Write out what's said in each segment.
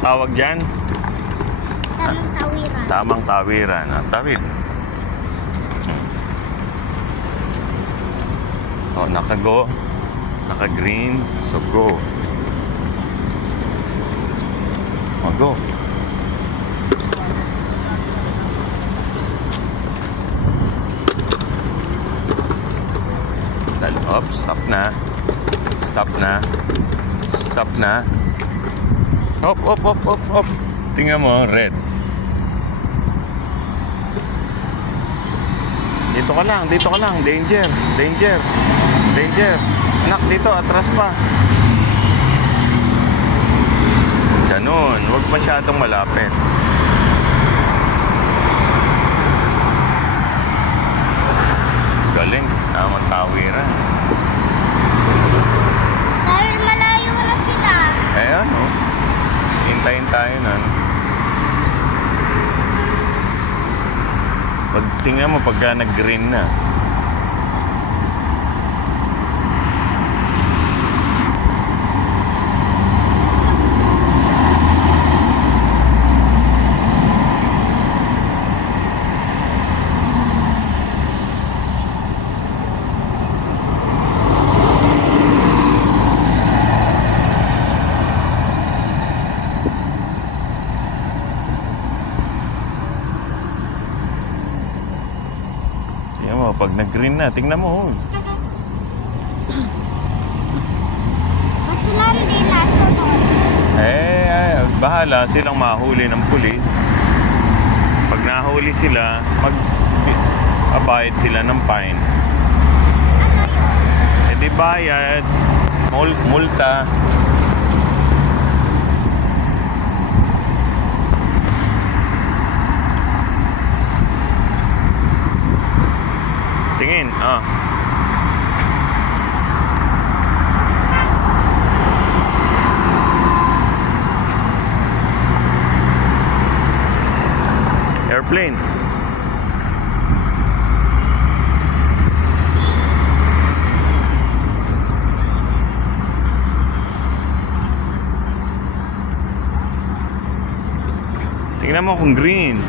tawag dyan? Tamang tawiran. Tamang tawiran. Tawid. Oh, naka-go. Naka-green. So, go. Oh, go. Up, stop na. Stop na. Stop na. Hop, hop, hop, hop, hop. Tingnan mo, red. Dito ka lang, dito ka lang. Danger, danger, danger. Anak, dito, atras pa. Ganun, huwag masyadong malapit. Galing, tamang tawiran. Dahil malayo na sila. Ayan, oh. Hintayin tayo na. Pag tingnan mo, pagka nag-green na. Pag nag-green na, tingnan mo. Ba't sila hindi nasunod? Bahala silang mahuli ng pulis. Pag nahuli sila, mag-abayad sila ng fine. Ano yun? E di bayad, multa. Tingin, Airplane. Tingnan mo kung green.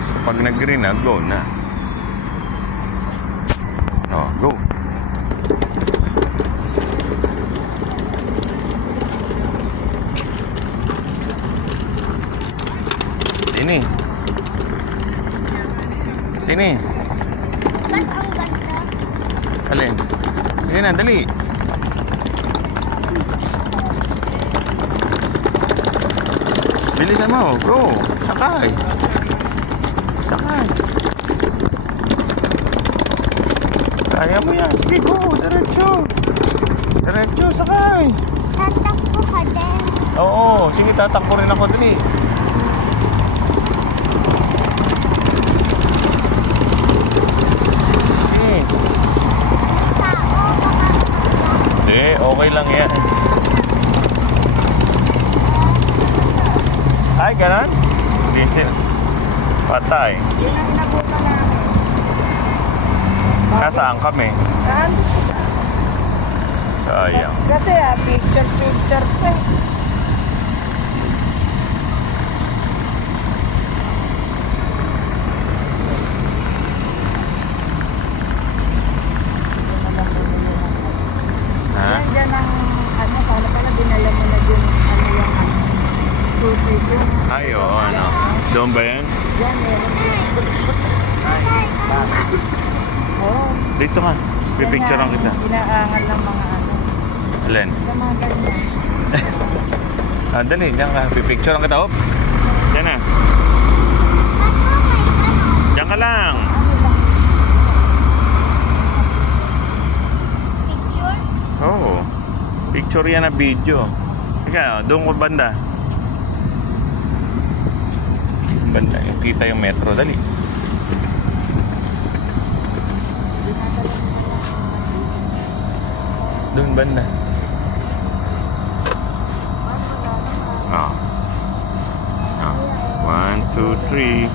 So, pag nag-green na, go na. Oh, go. Tini. Tini. Ba't ang ganda? Alin? Sige na, dali. Bilisan mo, go. Sakay. Sakay. Kaya mo yan. Sige, go. Diretso. Diretso, sakay. Tatakbo ka din. Oo, sige, tatakbo rin ako, dali. Okay lang yan. Ay, ganon? Hindi sila. Patay. Yun ang nabuka namin. Nasaan kami? Sayang. Kasi picture pa. Diyan ang sana pala dinala mo na dun yung susi dun. Ay, oo, ano. Doon ba yan? Diyan meron. Oo. Dito ka. Pipicturean kita. Inaangal ng mga ano. Alin? Sa mga ganyan. Dali, diyan ka. Pipicturean kita. Oops. Diyan na. Diyan ka lang. Picture? Oo. Picture yan na video. Ika, doon ko banda. Banda, kita yung metro. Dali. Doon banda. 2, 3.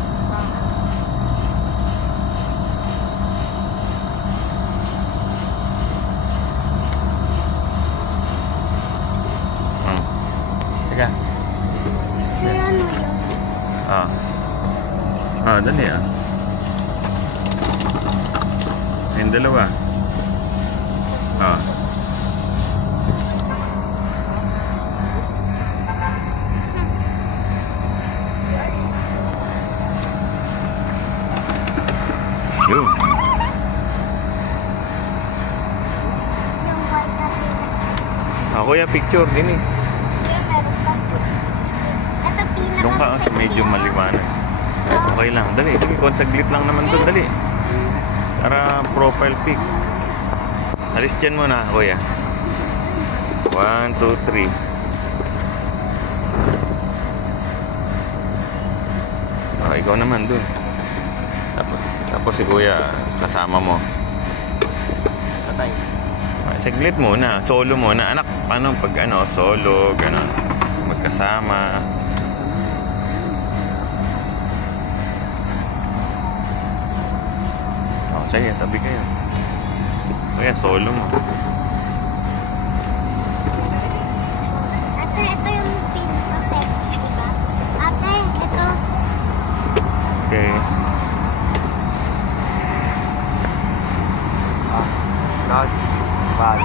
Teka. Picturean mo yun. Dali ah. Yung dalawa. Yun. Yung white na Kuya, picture din eh. Here, meron pa. Ito Doon ka, medyo maliwanag. Okay lang, dali. Sige, saglit lang naman doon, dali. Para profile pic. Alis dyan muna, kuya. 1, 2, 3. Ikaw naman doon. Tapos si kuya, kasama mo. Patay. Saglit muna, solo muna. Anak, paano pag solo, gano'n. Magkasama. Sige, tabi kayo. Kaya solo mo. Ate, ito yung pin kasi, diba? Ate, ito. Okay. Not bad.